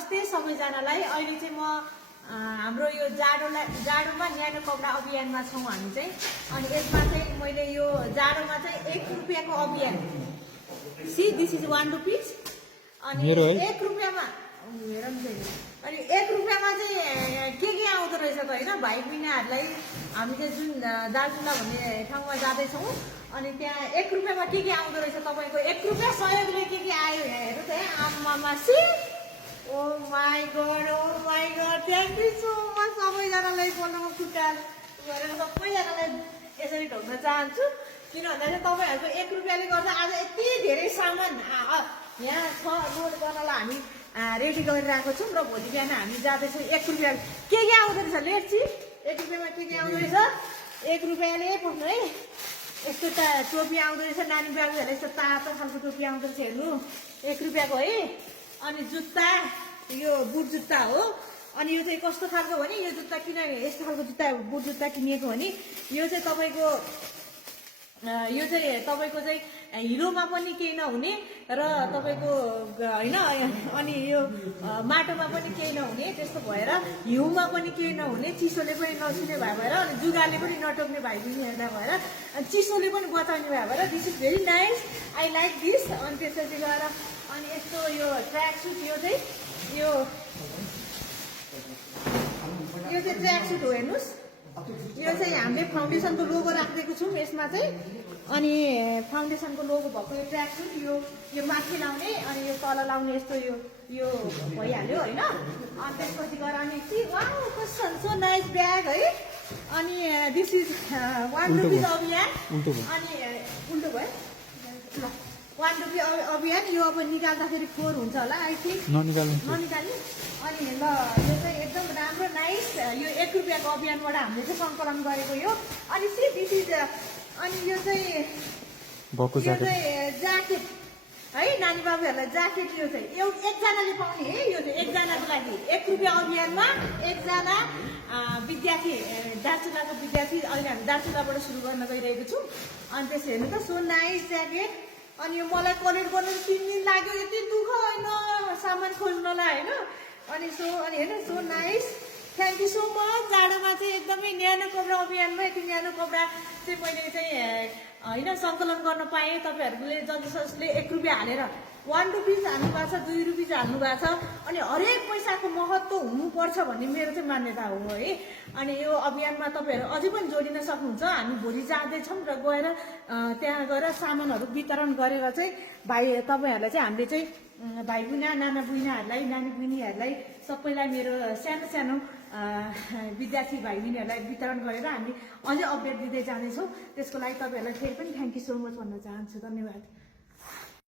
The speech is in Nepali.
नमस्ते सबैजनालाई। अहिले चाहिँ म हाम्रो यो जाडोमा न्यानो कपडा अभियानमा छौँ हामी चाहिँ। अनि यसमा चाहिँ मैले यो जाडोमा चाहिँ 1 रुपियाँको अभियान, सी दिस इज 1 रुपिस। अनि 1 रुपियाँमा हेरौँ चाहिँ, अनि 1 रुपियाँमा चाहिँ के आउँदो रहेछ त होइन। भाइ बहिनीहरूलाई हामी चाहिँ जुन दार्चुला भन्ने ठाउँमा जाँदैछौँ, अनि त्यहाँ 1 रुपियाँमा के आउँदो रहेछ तपाईँको 1 रुपियाँ सहयोगले के आयो यहाँ हेर्नु त। आमामा सी, oh my god, thank you so much. सबैजनालाई बोल्नमा खुट्टा गरेर सबैजनालाई यसरी ढोक्न चाहन्छु। किन भन्दाखेरि तपाईँहरूको 1 रुपियाँले गर्दा आज यति धेरै सामान यहाँ छ लोड गर्नलाई हामी रेडी गरिरहेको छौँ। र भोलि बिहान हामी जाँदैछौँ 1 रुपियाँ के आउँदो रहेछ लेट्सी। 1 रुपियाँमा के आउँदो रहेछ 1 रुपियाँले पस्नु है। यस्तो टोपी आउँदो रहेछ, नानी बाबुहरूलाई यस्तो तातो खालको टोपी आउँदो रहेछ हेर्नु, 1 रुपियाँको है। अनि जुत्ता, यो बुट जुत्ता हो। अनि यो चाहिँ कस्तो खालको भने, यो जुत्ता किन यस्तो खालको जुत्ता बुट जुत्ता किनिएको भने, यो चाहिँ तपाईँको चाहिँ हिलोमा पनि केही नहुने र तपाईँको होइन, अनि यो माटोमा पनि केही नहुने, त्यस्तो भएर हिउँमा पनि केही नहुने, चिसोले पनि नछुने भएर, अनि जुगाले पनि नटोक्ने भाइ बहिनीहरूलाई भएर, अनि चिसोले पनि बचाउने भएर this is very nice, I like this. अनि त्यसपछि गएर अनि यस्तो यो ट्र्याक सुट, यो चाहिँ ट्र्याक सुट हो हेर्नुहोस्। यो चाहिँ हामीले फाउन्डेसनको लोगो राखिदिएको छौँ यसमा चाहिँ। अनि फाउन्डेसनको लोगो भएको यो ट्र्याक सुट, यो माथि लाउने अनि यो तल लाउने, यस्तो यो भइहाल्यो होइन। अनि त्यसपछि गएर अनि सो नाइस ब्याग है। अनि दिस इज 1 रुपिस अभियान। अनि उल्टो भयो ल, 1 रुपियाँ अभियान। यो अब निकाल्दाखेरि 4 हुन्छ होला आई थिङ्क, ननिकाल्ने। अनि ल, यो चाहिँ एकदम राम्रो नाइस, यो 1 रुपियाँको अभियानबाट हामीले चाहिँ सङ्कलन गरेको यो। अनि सी दिस इज, अनि यो चाहिँ ज्याकेट है, नानी बाबुहरूलाई ज्याकेट। यो चाहिँ एकजनाले पाउने है, यो चाहिँ एकजनाको लागि 1 रुपियाँ अभियानमा एकजना विद्यार्थी, दार्चुलाको विद्यार्थी। अहिले हामी दार्चुलाबाट सुरु गर्न गइरहेको छौँ। अनि त्यस हेर्नु त, सो नाइस ज्याकेट। अनि यो मलाई कलेक्ट गर्नु 3 दिन लाग्यो, यति दुःख होइन सामान खोज्नलाई होइन। अनि हेर्नु so nice, thank you so much. जाडोमा चाहिँ एकदमै न्यानो कपडा अभियानमा यति न्यानो कपडा चाहिँ मैले चाहिँ होइन सङ्कलन गर्न पाएँ। तपाईँहरूले जसले 1 रुपियाँ हालेर 1 रुपिस हाल्नु भएको छ, 2 रुपिस हाल्नु भएको छ। अनि हरेक पैसाको महत्त्व हुनुपर्छ भन्ने मेरो चाहिँ मान्यता हो है। अनि यो अभियानमा तपाईँहरू अझै पनि जोडिन सक्नुहुन्छ। हामी भोलि जाँदैछौँ र गएर त्यहाँ गएर सामानहरू वितरण गरेर चाहिँ तपाईँहरूलाई चाहिँ हामीले चाहिँ भाइ बहिनी, नाना बहिनीहरूलाई, नानी बहिनीहरूलाई सबैलाई मेरो सानो सानो विद्यार्थी भाइ बहिनीहरूलाई वितरण गरेर हामी अझै अपडेट दिँदै जानेछौँ। त्यसको लागि तपाईँहरूलाई फेरि पनि थ्याङ्क यू सो मच भन्न चाहन्छु। धन्यवाद।